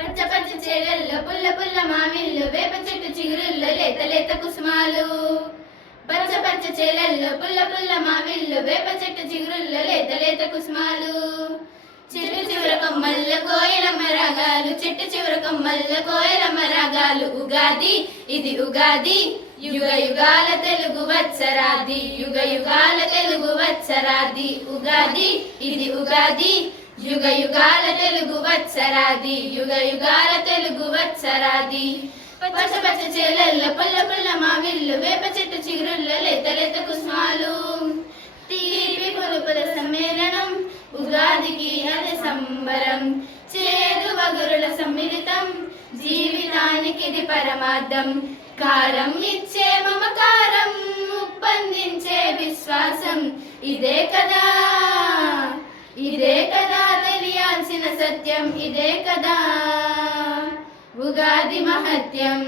పచ్చ పచ్చ చేలల్లో పుల్ల పుల్ల మామిళ్ళు వేప చెట్టు చిగురుల్లో లేత లేత కుసుమాలు. పచ్చ పచ్చ చేలల్లో పుల్ల పుల్ల మామిళ్ళు వేప చెట్టు చిగురుల్లో లేత లేత కుసుమాలు. చెట్టు చివర కొమ్మల్ల కోయలమ్మ రాగాలు చెట్టు చివర కొమ్మల్ల కోయలమ్మ రాగాలు. ఉగాది ఇది ఉగాది యుగ యుగాల తెలుగు వత్సరాది. యుగ యుగాల తెలుగు వత్సరాది. ఉగాది ఇది ఉగాది యుగ యుగాల తెలుగు వత్సరాది యుగ యుగాల తెలుగు వత్సరాది. పచ్చ పచ్చ చేలల్ల పుల్ల పుల్ల మామిళ్ళు వేప చెట్టు చిగురుల్ల లేత లేత కుస్మాలు తీపి పులుపుల సమ్మేళనం ఉగాదికి అది సంబరం. చేదు వగురుల సమ్మిళితం జీవితానికి ఇది పరమార్థం. కారం ఇచ్చే మమకారం ఉప్పందించే విశ్వాసం. ఇదే కదా ఇదే కదా. తెలియాల్సిన సత్యం ఇదే కదా. ఉగాది మహత్యం.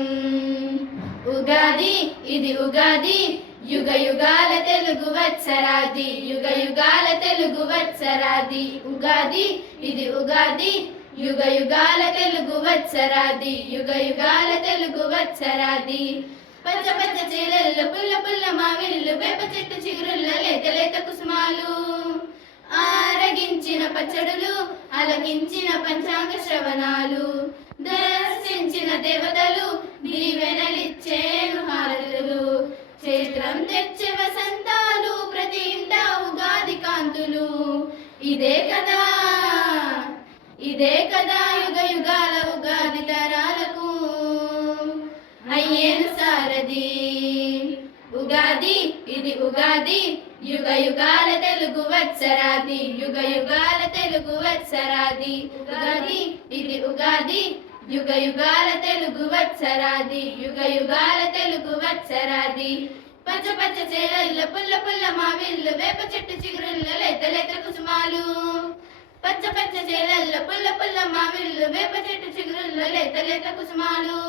ఉగాది ఇది ఉగాది. యుగ యుగాల తెలుగు వత్సరాది. యుగ యుగాల తెలుగు వత్సరాది. ఉగాది ఇది ఉగాది. యుగ యుగాల తెలుగు వత్సరాది. యుగ యుగాల తెలుగు వత్సరాది. పచ్చ పచ్చ చీలల్లో పుల్ల పుల్ల మావిళ్ళు వేప చెట్టు చిగురుల్ల లేత లేత కుసుమాలు. పచ్చడులు అలగించిన పంచాంగ శ్రవణాలు. దర్శించిన దేవతలు దీవెనలిచ్చేను హారతులు. క్షేత్రం తెచ్చే వసంతాలు ప్రతి ఇంట ఉగాది కాంతులు. ఇదే కదా ఇదే కదా యుగ యుగాల ఉగాది తరాలకు. అయ్యేను సారది ఉగాది ఇది ఉగాది యుగ యుగాల తెలుగు వత్సరాది యుగ యుగాల తెలుగు వత్సరాది ఉగాది ఇది ఉగాది యుగ యుగాల తెలుగు వత్సరాది యుగ యుగాల తెలుగు వత్సరాది. పచ్చ పచ్చ చేలల్ల పుల్ల పుల్ల విల్లు వేప చెట్టు చిగురుల్లో లేత లేత కుసుమాలు. పచ్చ పచ్చ చేలల్ల పుల్ల పుల్ల విల్లు వేప చెట్టు చిగురుల్లో లేత లేత కుసుమాలు.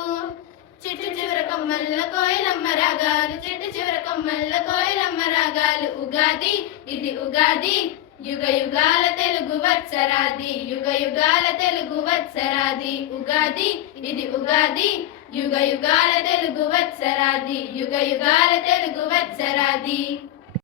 చెట్టు చివర కొమ్మల్ల కోయిలమ్మ రాగాలు చెట్టు చివర కొమ్మల్ల కోయిలమ్మ రాగాలు. ఉగాది ఇది ఉగాది యుగ యుగాల తెలుగు వత్సరాది యుగ యుగాల తెలుగు వత్సరాది. ఉగాది ఇది ఉగాది యుగ యుగాల తెలుగు వత్సరాది యుగ యుగాల తెలుగు వత్సరాది.